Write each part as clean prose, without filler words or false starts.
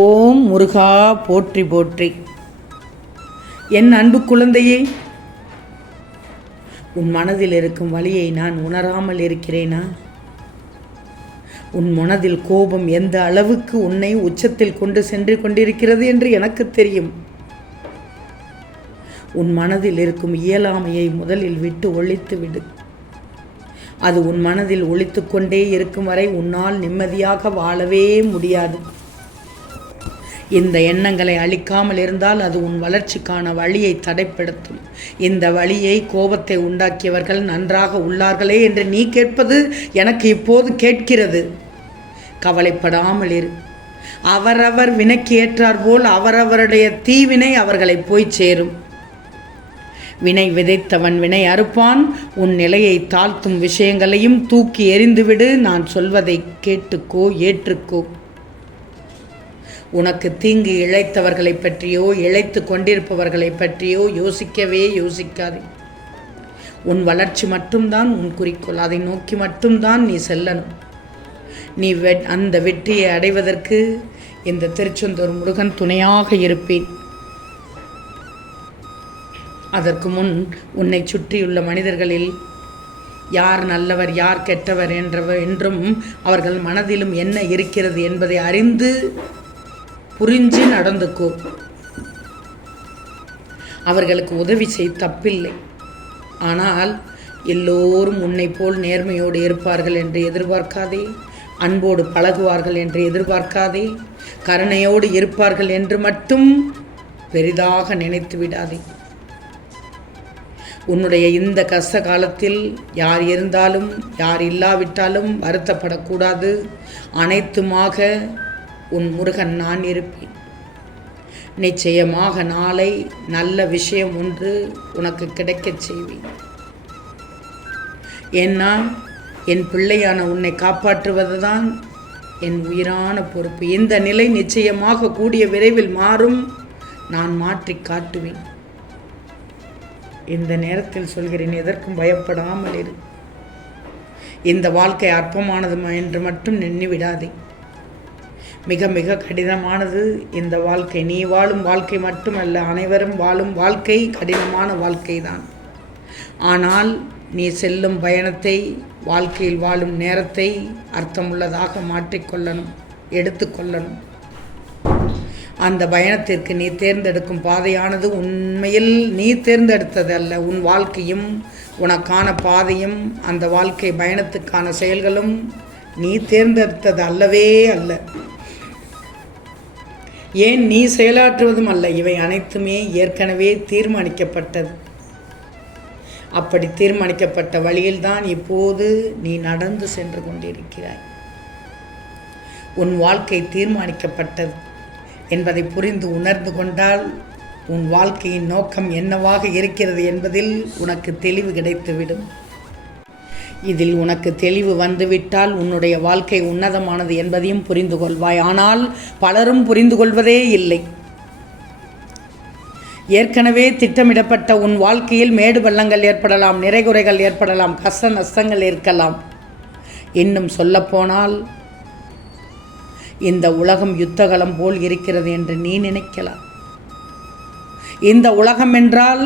ஓம் முருகா போற்றி போற்றி. என் அன்பு குழந்தையே, உன் மனதில் இருக்கும் வலியை நான் உணராமல் இருக்கிறேனா? உன் மனதில் கோபம் எந்த அளவுக்கு உன்னை உச்சத்தில் கொண்டு சென்று கொண்டிருக்கிறது என்று எனக்கு தெரியும். உன் மனதில் இருக்கும் இயலாமையை முதலில் விட்டு ஒழித்து விடு. அது உன் மனதில் ஒழித்து கொண்டே இருக்கும் வரை உன்னால் நிம்மதியாக வாழவே முடியாது. இந்த எண்ணங்களை அழிக்காமல் இருந்தால் அது உன் வளர்ச்சிக்கான வழியை தடைப்படுத்தும். இந்த வழியை கோபத்தை உண்டாக்கியவர்கள் நன்றாக உள்ளார்களே என்று நீ கேட்பது எனக்கு இப்போது கேட்கிறது. கவலைப்படாமல் இரு. அவரவர் வினைக்கு ஏற்றார் போல் அவரவருடைய தீவினை அவர்களை போய் சேரும். வினை விதைத்தவன் வினை அறுப்பான். உன் நிலையை தாழ்த்தும் விஷயங்களையும் தூக்கி எறிந்துவிடு. நான் சொல்வதை கேட்டுக்கோ, ஏற்றுக்கோ. உனக்கு தீங்கு இழைத்தவர்களை பற்றியோ இழைத்து கொண்டிருப்பவர்களை பற்றியோ யோசிக்கவே யோசிக்காதே. உன் வளர்ச்சி மட்டும்தான் உன் குறிக்கோள். அதை நோக்கி மட்டும்தான் நீ செல்லணும். நீ அந்த வெற்றியை அடைவதற்கு இந்த திருச்செந்தூர் முருகன் துணையாக இருப்பேன். அதற்கு முன் உன்னை சுற்றியுள்ள மனிதர்களில் யார் நல்லவர் யார் கெட்டவர் என்றும் அவர்கள் மனதிலும் என்ன இருக்கிறது என்பதை அறிந்து புரிஞ்சு நடந்துக்கோ. அவர்களுக்கு உதவி செய், தப்பில்லை. ஆனால் எல்லோரும் உன்னை போல் நேர்மையோடு இருப்பார்கள் என்று எதிர்பார்க்காதே. அன்போடு பழகுவார்கள் என்று எதிர்பார்க்காதே. கருணையோடு இருப்பார்கள் என்று மட்டும் பெரிதாக நினைத்து விடாதே. உன்னுடைய இந்த கஷ்ட காலத்தில் யார் இருந்தாலும் யார் இல்லாவிட்டாலும் வருத்தப்படக்கூடாது. அனைத்துமாக உன் முருகன் நான் இருப்பேன். நிச்சயமாக நாளை நல்ல விஷயம் ஒன்று உனக்கு கிடைக்கச் செய்வேன். ஏன்னா என் பிள்ளையான உன்னை காப்பாற்றுவதுதான் என் உயிரான பொறுப்பு. இந்த நிலை நிச்சயமாக கூடிய விரைவில் மாறும். நான் மாற்றி காட்டுவேன். இந்த நேரத்தில் சொல்கிறேன், எதற்கும் பயப்படாமல் இரு. இந்த வாழ்க்கை அற்பமானது என்று மட்டும் நின்றுவிடாதே. மிக மிக கடினமானது இந்த வாழ்க்கை. நீ வாழும் வாழ்க்கை மட்டுமல்ல, அனைவரும் வாழும் வாழ்க்கை கடினமான வாழ்க்கை தான். ஆனால் நீ செல்லும் பயணத்தை, வாழ்க்கையில் வாழும் நேரத்தை அர்த்தமுள்ளதாக மாற்றிக்கொள்ளணும், எடுத்துக்கொள்ளணும். அந்த பயணத்திற்கு நீ தேர்ந்தெடுக்கும் பாதையானது உண்மையில் நீ தேர்ந்தெடுத்தது அல்ல. உன் வாழ்க்கையும் உனக்கான பாதையும் அந்த வாழ்க்கை பயணத்துக்கான செயல்களும் நீ தேர்ந்தெடுத்தது அல்லவே அல்ல. ஏன் நீ செயலாற்றுவதும் அல்ல. இவை அனைத்துமே ஏற்கனவே தீர்மானிக்கப்பட்டது. அப்படி தீர்மானிக்கப்பட்ட வழியில்தான் இப்போது நீ நடந்து சென்று கொண்டிருக்கிறாய். உன் வாழ்க்கை தீர்மானிக்கப்பட்டது என்பதை புரிந்து உணர்ந்து கொண்டால் உன் வாழ்க்கையின் நோக்கம் என்னவாக இருக்கிறது என்பதில் உனக்கு தெளிவு கிடைத்துவிடும். இதில் உனக்கு தெளிவு வந்துவிட்டால் உன்னுடைய வாழ்க்கை உன்னதமானது என்பதையும் புரிந்து கொள்வாய். ஆனால் பலரும் புரிந்து கொள்வதே இல்லை. ஏற்கனவே திட்டமிடப்பட்ட உன் வாழ்க்கையில் மேடு பள்ளங்கள் ஏற்படலாம், நிறைகுறைகள் ஏற்படலாம், கஷ்ட நஷ்டங்கள் இருக்கலாம். இன்னும் சொல்லப்போனால் இந்த உலகம் யுத்தகலம் போல் இருக்கிறது என்று நீ நினைக்கலாம். இந்த உலகம் என்றால்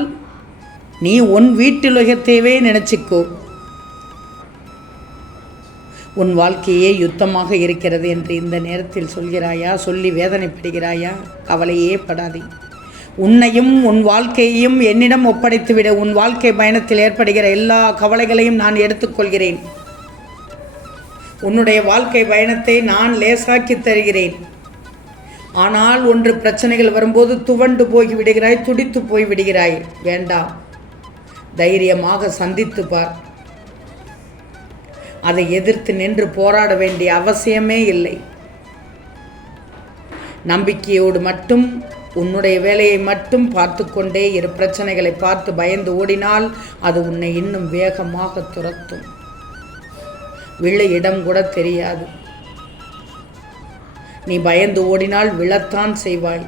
நீ உன் வீட்டுலகத்தையே நினைச்சிக்கோ. உன் வாழ்க்கையே யுத்தமாக இருக்கிறது என்று இந்த நேரத்தில் சொல்கிறாயா? சொல்லி வேதனைப்படுகிறாயா? கவலையே படாதே. உன்னையும் உன் வாழ்க்கையையும் என்னிடம் ஒப்படைத்துவிட. உன் வாழ்க்கை பயணத்தில் ஏற்படுகிற எல்லா கவலைகளையும் நான் எடுத்துக்கொள்கிறேன். உன்னுடைய வாழ்க்கை பயணத்தை நான் லேசாக்கி தருகிறேன். ஆனால் ஒன்று பிரச்சனைகள் வரும்போது துவண்டு போய் விடுகிறாய், துடித்து போய் விடுகிறாய். வேண்டாம், தைரியமாக சந்தித்து பார். அதை எதிர்த்து நின்று போராட வேண்டிய அவசியமே இல்லை. நம்பிக்கையோடு மட்டும் உன்னுடைய வேலையை மட்டும் பார்த்து கொண்டே இரு. பிரச்சனைகளை பார்த்து பயந்து ஓடினால் அது உன்னை இன்னும் வேகமாக துரத்தும். விழ இடம் கூட தெரியாது. நீ பயந்து ஓடினால் விழத்தான் செய்வாய்.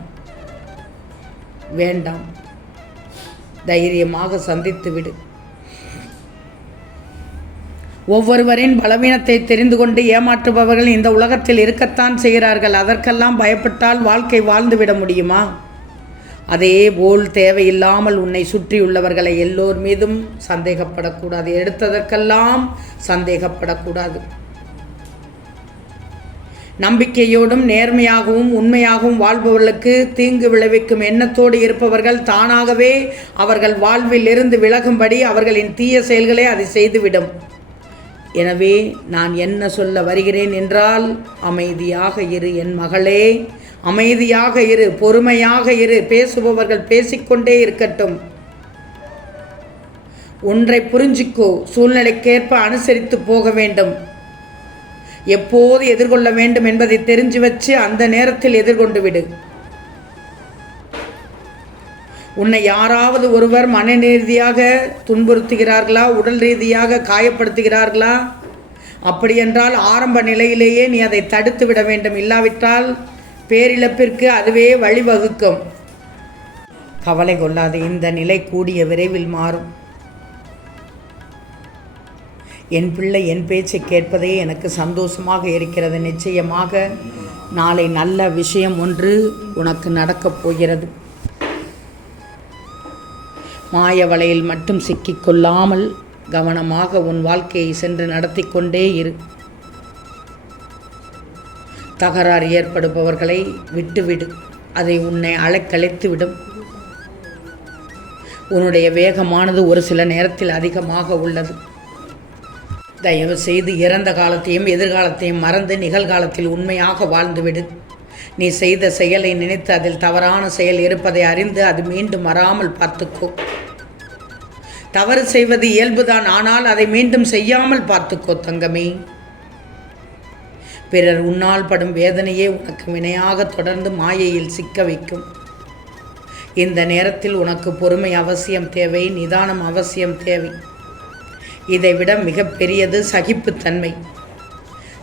வேண்டாம், தைரியமாக சந்தித்து விடு. ஒவ்வொருவரின் பலவீனத்தை தெரிந்து கொண்டு ஏமாற்றுபவர்கள் இந்த உலகத்தில் இருக்கத்தான் செய்கிறார்கள். அதற்கெல்லாம் பயப்பட்டால் வாழ்க்கை வாழ்ந்துவிட முடியுமா? அதேபோல் தேவையில்லாமல் உன்னை சுற்றியுள்ளவர்களை எல்லோர் மீதும் சந்தேகப்படக்கூடாது. எடுத்ததற்கெல்லாம் சந்தேகப்படக்கூடாது. நம்பிக்கையோடும் நேர்மையாகவும் உண்மையாகவும் வாழ்பவர்களுக்கு தீங்கு விளைவிக்கும் எண்ணத்தோடு இருப்பவர்கள் தானாகவே அவர்கள் வாழ்வில் இருந்து விலகும்படி அவர்களின் தீய செயல்களை அதை செய்துவிடும். எனவே நான் என்ன சொல்ல வருகிறேன் என்றால், அமைதியாக இரு என் மகளே, அமைதியாக இரு, பொறுமையாக இரு. பேசுபவர்கள் பேசிக்கொண்டே இருக்கட்டும். ஒன்றை புரிஞ்சிக்கோ, சூழ்நிலைக்கேற்ப அனுசரித்து போக வேண்டும். எப்போது எதிர்கொள்ள வேண்டும் என்பதை தெரிஞ்சு வச்சு அந்த நேரத்தில் எதிர்கொண்டு விடு. உன்னை யாராவது ஒருவர் மன ரீதியாக துன்புறுத்துகிறார்களா, உடல் ரீதியாக காயப்படுத்துகிறார்களா? அப்படியென்றால் ஆரம்ப நிலையிலேயே நீ அதை தடுத்து விட வேண்டும். இல்லாவிட்டால் பேரிழப்பிற்கு அதுவே வழிவகுக்கும். கவலை கொள்ளாது, இந்த நிலை கூடிய விரைவில் மாறும். என் பிள்ளை என் பேச்சை கேட்பதே எனக்கு சந்தோஷமாக இருக்கிறது. நிச்சயமாக நாளை நல்ல விஷயம் ஒன்று உனக்கு நடக்கப் போகிறது. மாய வலையில் மட்டும் சிக்கிக்கொள்ளாமல் கவனமாக உன் வாழ்க்கையை சென்று நடத்தி கொண்டே இரு. தகராறு ஏற்படுபவர்களை விட்டுவிடு. அதை உன்னை அலைக்கழித்து விடும். உன்னுடைய வேகமானது ஒரு சில நேரத்தில் அதிகமாக உள்ளது. தயவு செய்து இறந்த காலத்தையும் எதிர்காலத்தையும் மறந்து நிகழ்காலத்தில் உண்மையாக வாழ்ந்துவிடு. நீ செய்த செயலை நினைத்து அதில் தவறான செயல் இருப்பதை அறிந்து அது மீண்டும் வராமல் பார்த்துக்கோ. தவறு செய்வது இயல்புதான், ஆனால் அதை மீண்டும் செய்யாமல் பார்த்துக்கோ தங்கமே. பிறர் உன்னால் படும் வேதனையே உனக்கு வினையாக தொடர்ந்து மாயையில் சிக்க வைக்கும். இந்த நேரத்தில் உனக்கு பொறுமை அவசியம் தேவை, நிதானம் அவசியம் தேவை. இதைவிட மிகப்பெரியது சகிப்புத்தன்மை.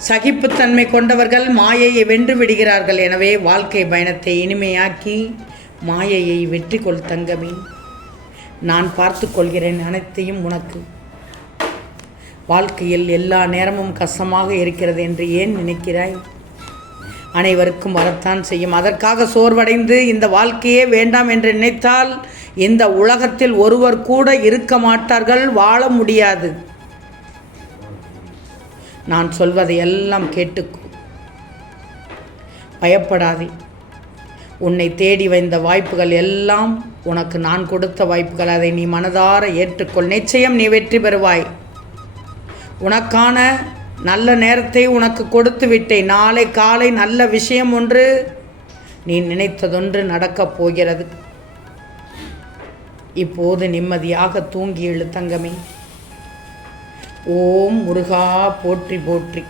சகிப்புத்தன்மை கொண்டவர்கள் மாயையை வென்று விடுகிறார்கள். எனவே வாழ்க்கை பயணத்தை இனிமையாக்கி மாயையை வெற்றி கொள் தங்கமே. நான் பார்த்து கொள்கிறேன் அனைத்தையும் உனக்கு. வாழ்க்கையில் எல்லா நேரமும் கஷ்டமாக இருக்கிறது என்று ஏன் நினைக்கிறாய்? அனைவருக்கும் வரத்தான் செய்யும். அதற்காக சோர்வடைந்து இந்த வாழ்க்கையே வேண்டாம் என்று நினைத்தால் இந்த உலகத்தில் ஒருவர் கூட இருக்க மாட்டார்கள், வாழ முடியாது. நான் சொல்வதை எல்லாம் கேட்டுக்கோ, பயப்படாதே. உன்னை தேடி வந்த வாய்ப்புகள் எல்லாம் உனக்கு நான் கொடுத்த வாய்ப்புகள். அதை நீ மனதார ஏற்றுக்கொள். நிச்சயம் நீ வெற்றி பெறுவாய். உனக்கான நல்ல நேரத்தை உனக்கு கொடுத்து விட்டேன். நாளை காலை நல்ல விஷயம் ஒன்று, நீ நினைத்ததொன்று நடக்கப் போகிறது. இப்போது நிம்மதியாக தூங்கி எழு தங்கமே. ஓம் முருகா போற்றி போற்றி.